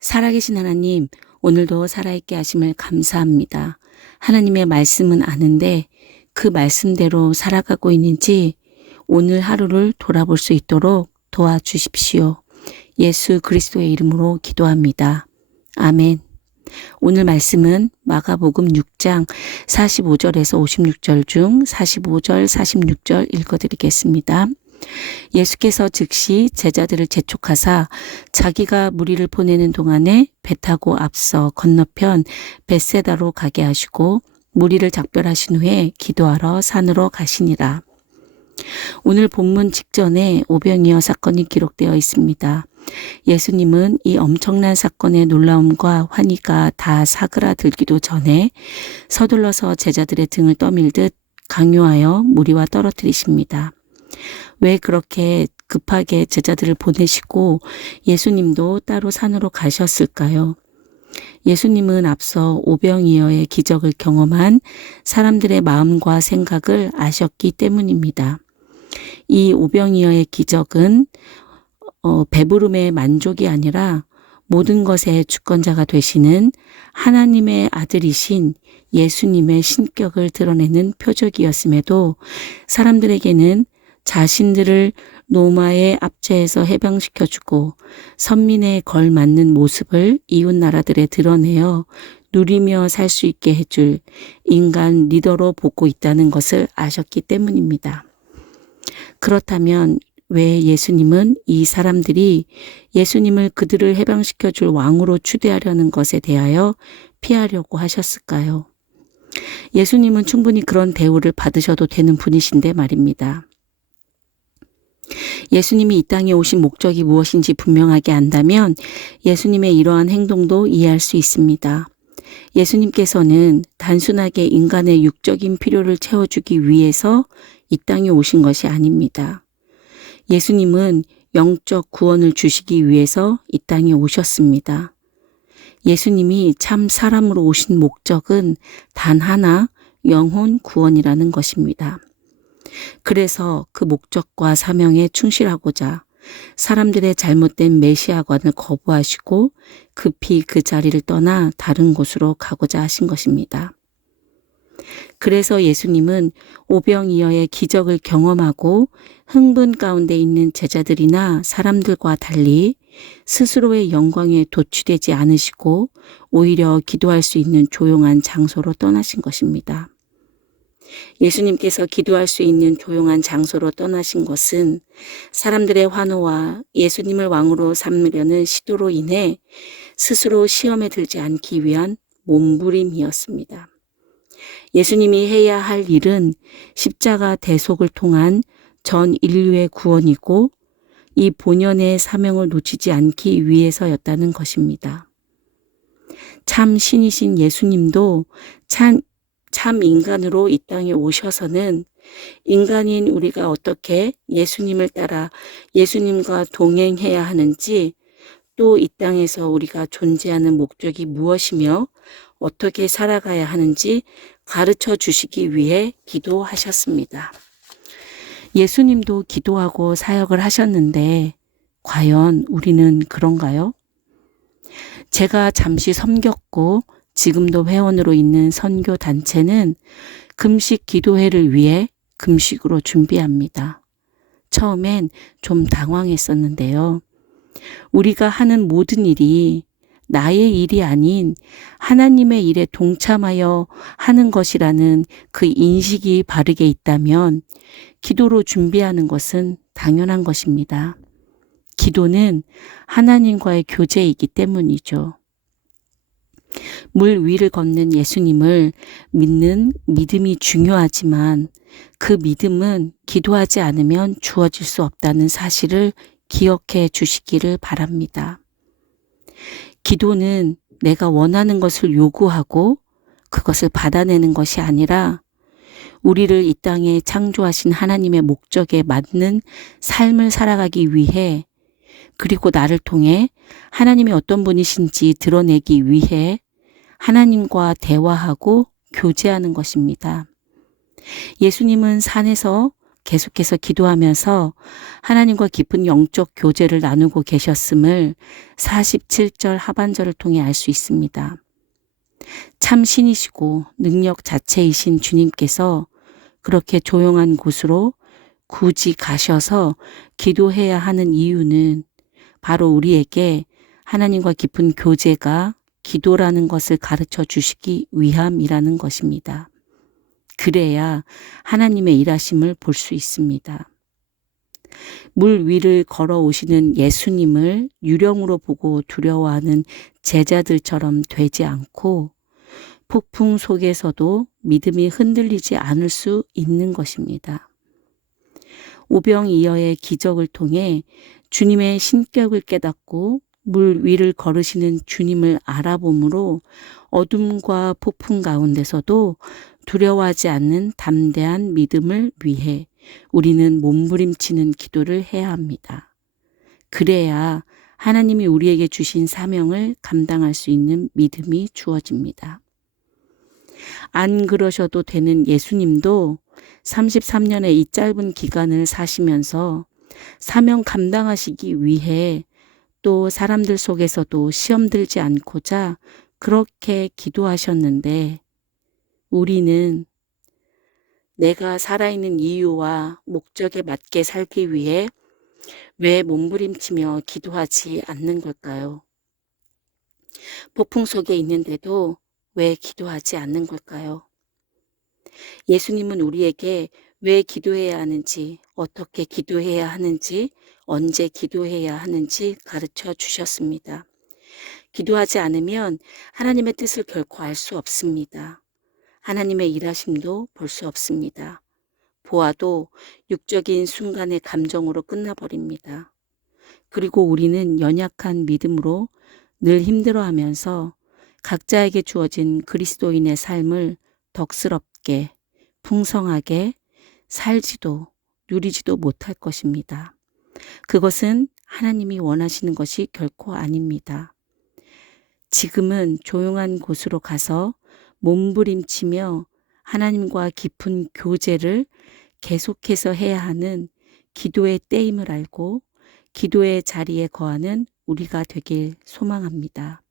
살아계신 하나님, 오늘도 살아있게 하심을 감사합니다. 하나님의 말씀은 아는데 그 말씀대로 살아가고 있는지 오늘 하루를 돌아볼 수 있도록 도와주십시오. 예수 그리스도의 이름으로 기도합니다. 아멘. 오늘 말씀은 마가복음 6장 45절에서 56절 중 45절, 46절 읽어드리겠습니다. 예수께서 즉시 제자들을 재촉하사 자기가 무리를 보내는 동안에 배 타고 앞서 건너편 벳세다로 가게 하시고 무리를 작별하신 후에 기도하러 산으로 가시니라. 오늘 본문 직전에 오병이어 사건이 기록되어 있습니다. 예수님은 이 엄청난 사건의 놀라움과 환희가 다 사그라들기도 전에 서둘러서 제자들의 등을 떠밀듯 강요하여 무리와 떨어뜨리십니다. 왜 그렇게 급하게 제자들을 보내시고 예수님도 따로 산으로 가셨을까요? 예수님은 앞서 오병이어의 기적을 경험한 사람들의 마음과 생각을 아셨기 때문입니다. 이 오병이어의 기적은 배부름의 만족이 아니라 모든 것의 주권자가 되시는 하나님의 아들이신 예수님의 신격을 드러내는 표적이었음에도 사람들에게는 자신들을 로마의 압제에서 해방시켜주고 선민에 걸맞는 모습을 이웃 나라들에 드러내어 누리며 살 수 있게 해줄 인간 리더로 보고 있다는 것을 아셨기 때문입니다. 그렇다면 왜 예수님은 이 사람들이 예수님을 그들을 해방시켜줄 왕으로 추대하려는 것에 대하여 피하려고 하셨을까요? 예수님은 충분히 그런 대우를 받으셔도 되는 분이신데 말입니다. 예수님이 이 땅에 오신 목적이 무엇인지 분명하게 안다면 예수님의 이러한 행동도 이해할 수 있습니다. 예수님께서는 단순하게 인간의 육적인 필요를 채워주기 위해서 이 땅에 오신 것이 아닙니다. 예수님은 영적 구원을 주시기 위해서 이 땅에 오셨습니다. 예수님이 참 사람으로 오신 목적은 단 하나, 영혼 구원이라는 것입니다. 그래서 그 목적과 사명에 충실하고자 사람들의 잘못된 메시아관을 거부하시고 급히 그 자리를 떠나 다른 곳으로 가고자 하신 것입니다. 그래서 예수님은 오병이어의 기적을 경험하고 흥분 가운데 있는 제자들이나 사람들과 달리 스스로의 영광에 도취되지 않으시고 오히려 기도할 수 있는 조용한 장소로 떠나신 것입니다. 예수님께서 기도할 수 있는 조용한 장소로 떠나신 것은 사람들의 환호와 예수님을 왕으로 삼으려는 시도로 인해 스스로 시험에 들지 않기 위한 몸부림이었습니다. 예수님이 해야 할 일은 십자가 대속을 통한 전 인류의 구원이고 이 본연의 사명을 놓치지 않기 위해서였다는 것입니다. 참 신이신 예수님도 참 인간으로 이 땅에 오셔서는 인간인 우리가 어떻게 예수님을 따라 예수님과 동행해야 하는지, 또 이 땅에서 우리가 존재하는 목적이 무엇이며 어떻게 살아가야 하는지 가르쳐 주시기 위해 기도하셨습니다. 예수님도 기도하고 사역을 하셨는데 과연 우리는 그런가요? 제가 잠시 섬겼고 지금도 회원으로 있는 선교 단체는 금식 기도회를 위해 금식으로 준비합니다. 처음엔 좀 당황했었는데요. 우리가 하는 모든 일이 나의 일이 아닌 하나님의 일에 동참하여 하는 것이라는 그 인식이 바르게 있다면 기도로 준비하는 것은 당연한 것입니다. 기도는 하나님과의 교제이기 때문이죠. 물 위를 걷는 예수님을 믿는 믿음이 중요하지만 그 믿음은 기도하지 않으면 주어질 수 없다는 사실을 기억해 주시기를 바랍니다. 기도는 내가 원하는 것을 요구하고 그것을 받아내는 것이 아니라 우리를 이 땅에 창조하신 하나님의 목적에 맞는 삶을 살아가기 위해, 그리고 나를 통해 하나님이 어떤 분이신지 드러내기 위해 하나님과 대화하고 교제하는 것입니다. 예수님은 산에서 계속해서 기도하면서 하나님과 깊은 영적 교제를 나누고 계셨음을 47절 하반절을 통해 알 수 있습니다. 참 신이시고 능력 자체이신 주님께서 그렇게 조용한 곳으로 굳이 가셔서 기도해야 하는 이유는 바로 우리에게 하나님과 깊은 교제가 기도라는 것을 가르쳐 주시기 위함이라는 것입니다. 그래야 하나님의 일하심을 볼 수 있습니다. 물 위를 걸어오시는 예수님을 유령으로 보고 두려워하는 제자들처럼 되지 않고 폭풍 속에서도 믿음이 흔들리지 않을 수 있는 것입니다. 오병이어의 기적을 통해 주님의 신격을 깨닫고 물 위를 걸으시는 주님을 알아봄으로 어둠과 폭풍 가운데서도 두려워하지 않는 담대한 믿음을 위해 우리는 몸부림치는 기도를 해야 합니다. 그래야 하나님이 우리에게 주신 사명을 감당할 수 있는 믿음이 주어집니다. 안 그러셔도 되는 예수님도 33년의 이 짧은 기간을 사시면서 사명 감당하시기 위해 또 사람들 속에서도 시험 들지 않고자 그렇게 기도하셨는데 우리는 내가 살아있는 이유와 목적에 맞게 살기 위해 왜 몸부림치며 기도하지 않는 걸까요? 폭풍 속에 있는데도 왜 기도하지 않는 걸까요? 예수님은 우리에게 왜 기도해야 하는지, 어떻게 기도해야 하는지, 언제 기도해야 하는지 가르쳐 주셨습니다. 기도하지 않으면 하나님의 뜻을 결코 알 수 없습니다. 하나님의 일하심도 볼 수 없습니다. 보아도 육적인 순간의 감정으로 끝나버립니다. 그리고 우리는 연약한 믿음으로 늘 힘들어하면서 각자에게 주어진 그리스도인의 삶을 덕스럽게, 풍성하게 살지도 누리지도 못할 것입니다. 그것은 하나님이 원하시는 것이 결코 아닙니다. 지금은 조용한 곳으로 가서 몸부림치며 하나님과 깊은 교제를 계속해서 해야 하는 기도의 때임을 알고 기도의 자리에 거하는 우리가 되길 소망합니다.